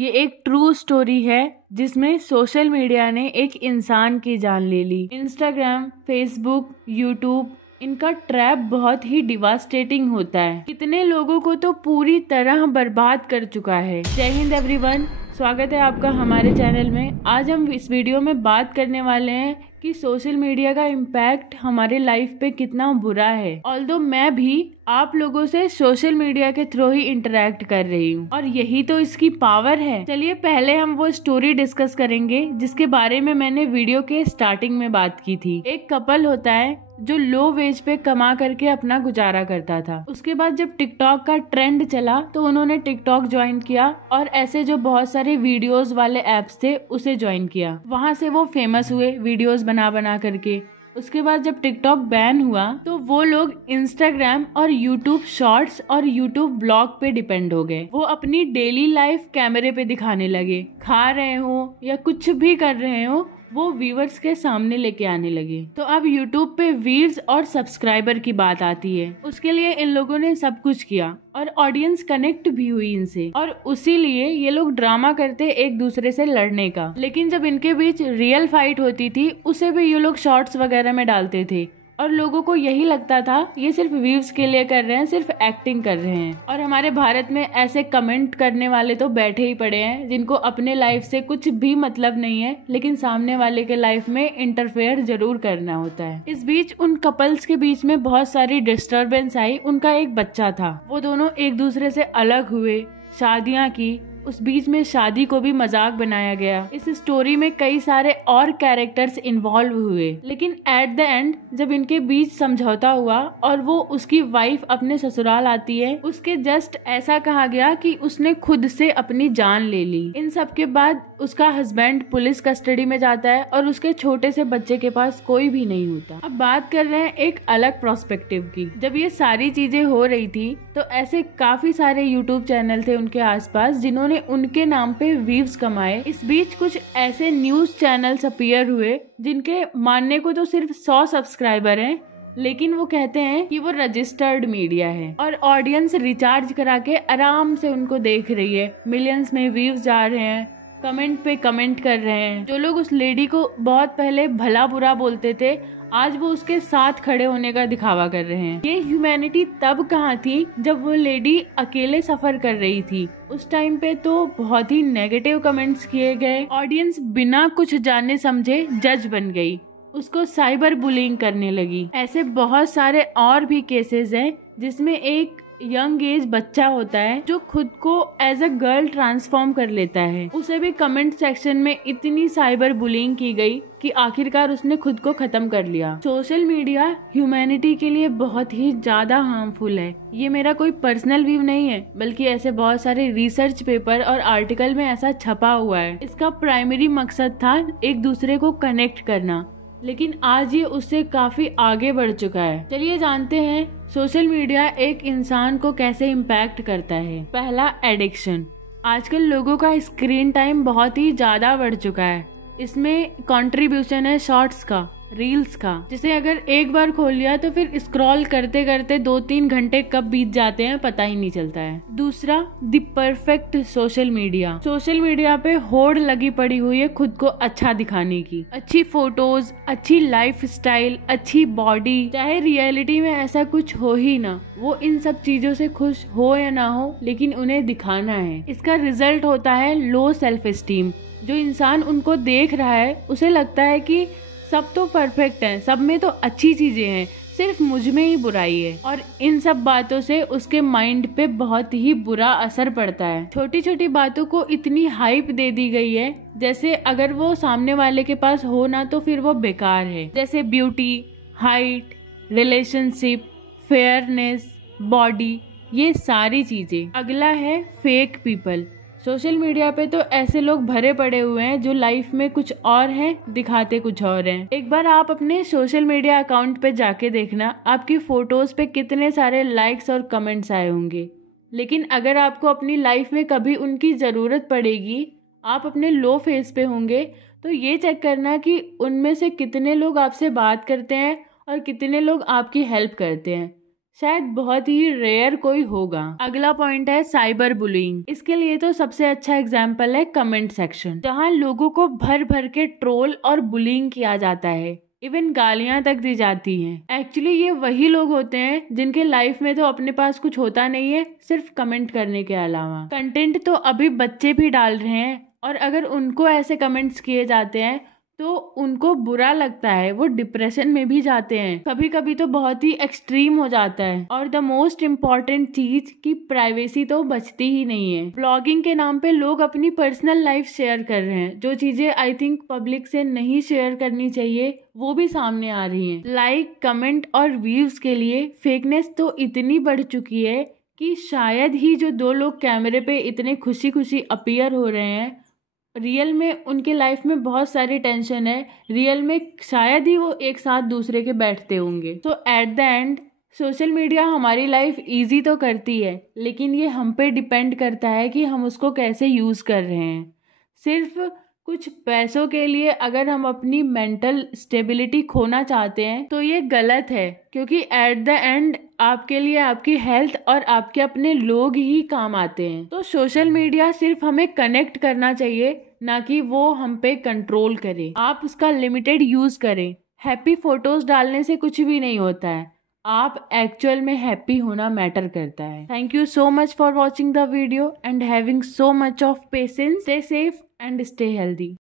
ये एक true story है जिसमें सोशल मीडिया ने एक इंसान की जान ले ली। इंस्टाग्राम, फेसबुक, यूट्यूब, इनका ट्रैप बहुत ही डिवास्टेटिंग होता है। कितने लोगों को तो पूरी तरह बर्बाद कर चुका है। जय हिंद एवरीवन, स्वागत है आपका हमारे चैनल में। आज हम इस वीडियो में बात करने वाले हैं कि सोशल मीडिया का इम्पैक्ट हमारे लाइफ पे कितना बुरा है। ऑल्दो मैं भी आप लोगों से सोशल मीडिया के थ्रू ही इंटरेक्ट कर रही हूँ और यही तो इसकी पावर है। चलिए पहले हम वो स्टोरी डिस्कस करेंगे जिसके बारे में मैंने वीडियो के स्टार्टिंग में बात की थी। एक कपल होता है जो लो वेज पे कमा करके अपना गुजारा करता था। उसके बाद जब टिकटॉक का ट्रेंड चला तो उन्होंने टिकटॉक ज्वाइन किया और ऐसे जो बहुत सारे वीडियोस वाले एप्स थे उसे ज्वाइन किया। वहां से वो फेमस हुए वीडियोस बना करके। उसके बाद जब टिकटॉक बैन हुआ तो वो लोग इंस्टाग्राम और यूट्यूब शॉर्ट्स और यूट्यूब ब्लॉग पे डिपेंड हो गए। वो अपनी डेली लाइफ कैमरे पे दिखाने लगे। खा रहे हो या कुछ भी कर रहे हो वो व्यूअर्स के सामने लेके आने लगे। तो अब यूट्यूब पे व्यूज और सब्सक्राइबर की बात आती है। उसके लिए इन लोगों ने सब कुछ किया और ऑडियंस कनेक्ट भी हुई इनसे और उसी लिए ये लोग ड्रामा करते एक दूसरे से लड़ने का। लेकिन जब इनके बीच रियल फाइट होती थी उसे भी ये लोग शॉर्ट्स वगैरह में डालते थे और लोगों को यही लगता था ये सिर्फ व्यूज के लिए कर रहे हैं, सिर्फ एक्टिंग कर रहे हैं। और हमारे भारत में ऐसे कमेंट करने वाले तो बैठे ही पड़े हैं जिनको अपने लाइफ से कुछ भी मतलब नहीं है लेकिन सामने वाले के लाइफ में इंटरफेयर जरूर करना होता है। इस बीच उन कपल्स के बीच में बहुत सारी डिस्टरबेंस आई। उनका एक बच्चा था, वो दोनों एक दूसरे से अलग हुए, शादियां की। उस बीच में शादी को भी मजाक बनाया गया। इस स्टोरी में कई सारे और कैरेक्टर्स इन्वॉल्व हुए लेकिन एट द एंड जब इनके बीच समझौता हुआ और वो उसकी वाइफ अपने ससुराल आती है, उसके जस्ट ऐसा कहा गया कि उसने खुद से अपनी जान ले ली। इन सब के बाद उसका हस्बैंड पुलिस कस्टडी में जाता है और उसके छोटे से बच्चे के पास कोई भी नहीं होता। अब बात कर रहे हैं एक अलग प्रोस्पेक्टिव की। जब ये सारी चीजें हो रही थी तो ऐसे काफी सारे यूट्यूब चैनल थे उनके आसपास जिन्होंने उनके नाम पे व्यूज कमाए। इस बीच कुछ ऐसे न्यूज चैनल्स अपीयर हुए जिनके मानने को तो सिर्फ 100 सब्सक्राइबर हैं लेकिन वो कहते हैं कि वो रजिस्टर्ड मीडिया है और ऑडियंस रिचार्ज करा के आराम से उनको देख रही है। मिलियंस में व्यूज जा रहे हैं, कमेंट पे कमेंट कर रहे हैं। जो लोग उस लेडी को बहुत पहले भला बुरा बोलते थे आज वो उसके साथ खड़े होने का दिखावा कर रहे हैं। ये ह्यूमैनिटी तब कहाँ थी जब वो लेडी अकेले सफर कर रही थी। उस टाइम पे तो बहुत ही नेगेटिव कमेंट्स किए गए। ऑडियंस बिना कुछ जाने समझे जज बन गई, उसको साइबर बुलिंग करने लगी। ऐसे बहुत सारे और भी केसेस हैं जिसमें एक यंग एज बच्चा होता है जो खुद को एज अ गर्ल ट्रांसफॉर्म कर लेता है। उसे भी कमेंट सेक्शन में इतनी साइबर बुलिंग की गई कि आखिरकार उसने खुद को खत्म कर लिया। सोशल मीडिया ह्यूमैनिटी के लिए बहुत ही ज्यादा हार्मफुल है। ये मेरा कोई पर्सनल व्यू नहीं है बल्कि ऐसे बहुत सारे रिसर्च पेपर और आर्टिकल में ऐसा छपा हुआ है। इसका प्राइमरी मकसद था एक दूसरे को कनेक्ट करना लेकिन आज ये उससे काफी आगे बढ़ चुका है। चलिए जानते हैं सोशल मीडिया एक इंसान को कैसे इम्पैक्ट करता है। पहला, एडिक्शन। आजकल लोगों का स्क्रीन टाइम बहुत ही ज्यादा बढ़ चुका है। इसमें कंट्रीब्यूशन है शॉर्ट्स का, रील्स का, जिसे अगर एक बार खोल लिया तो फिर स्क्रॉल करते करते 2-3 घंटे कब बीत जाते हैं पता ही नहीं चलता है। दूसरा, the perfect social media. Social media पे होड़ लगी पड़ी हुई है खुद को अच्छा दिखाने की। अच्छी फोटोज, अच्छी लाइफ स्टाइल, अच्छी बॉडी, चाहे रियलिटी में ऐसा कुछ हो ही ना, वो इन सब चीजों से खुश हो या ना हो लेकिन उन्हें दिखाना है। इसका रिजल्ट होता है लो सेल्फ एस्टीम। जो इंसान उनको देख रहा है उसे लगता है कि सब तो परफेक्ट है, सब में तो अच्छी चीजें हैं, सिर्फ मुझ में ही बुराई है। और इन सब बातों से उसके माइंड पे बहुत ही बुरा असर पड़ता है। छोटी छोटी बातों को इतनी हाइप दे दी गई है जैसे अगर वो सामने वाले के पास हो ना तो फिर वो बेकार है। जैसे beauty, height, relationship, fairness, body, ये सारी चीजें। अगला है फेक पीपल। सोशल मीडिया पे तो ऐसे लोग भरे पड़े हुए हैं जो लाइफ में कुछ और हैं, दिखाते कुछ और हैं। एक बार आप अपने सोशल मीडिया अकाउंट पे जाके देखना, आपकी फोटोज पे कितने सारे लाइक्स और कमेंट्स आए होंगे। लेकिन अगर आपको अपनी लाइफ में कभी उनकी जरूरत पड़ेगी, आप अपने लो फेज पे होंगे, तो ये चेक करना कि उनमें से कितने लोग आपसे बात करते हैं और कितने लोग आपकी हेल्प करते हैं। शायद बहुत ही रेयर कोई होगा। अगला पॉइंट है साइबर बुलिंग। इसके लिए तो सबसे अच्छा एग्जाम्पल है कमेंट सेक्शन, जहाँ लोगों को भर भर के ट्रोल और बुलिंग किया जाता है, इवन गालियां तक दी जाती हैं। एक्चुअली ये वही लोग होते हैं जिनके लाइफ में तो अपने पास कुछ होता नहीं है सिर्फ कमेंट करने के अलावा। कंटेंट तो अभी बच्चे भी डाल रहे हैं, और अगर उनको ऐसे कमेंट्स किए जाते हैं तो उनको बुरा लगता है, वो डिप्रेशन में भी जाते हैं, कभी कभी तो बहुत ही एक्सट्रीम हो जाता है। और द मोस्ट इम्पॉर्टेंट चीज कि प्राइवेसी तो बचती ही नहीं है। ब्लॉगिंग के नाम पे लोग अपनी पर्सनल लाइफ शेयर कर रहे हैं, जो चीजें आई थिंक पब्लिक से नहीं शेयर करनी चाहिए वो भी सामने आ रही हैं। लाइक, कमेंट और व्यूज के लिए फेकनेस तो इतनी बढ़ चुकी है कि शायद ही जो दो लोग कैमरे पे इतने खुशी खुशी अपीयर हो रहे हैं, रियल में उनके लाइफ में बहुत सारी टेंशन है, रियल में शायद ही वो एक साथ दूसरे के बैठते होंगे। तो at the end social media हमारी लाइफ इजी तो करती है, लेकिन ये हम पे डिपेंड करता है कि हम उसको कैसे यूज़ कर रहे हैं। सिर्फ कुछ पैसों के लिए अगर हम अपनी मेंटल स्टेबिलिटी खोना चाहते हैं तो ये गलत है, क्योंकि एट द एंड आपके लिए आपकी हेल्थ और आपके अपने लोग ही काम आते हैं। तो सोशल मीडिया सिर्फ हमें कनेक्ट करना चाहिए, ना कि वो हम पे कंट्रोल करे। आप उसका लिमिटेड यूज करें। हैप्पी फोटोज डालने से कुछ भी नहीं होता है, आप एक्चुअल में हैप्पी होना मैटर करता है। Thank you so much for watching the video and having so much of patience. Stay safe and stay healthy.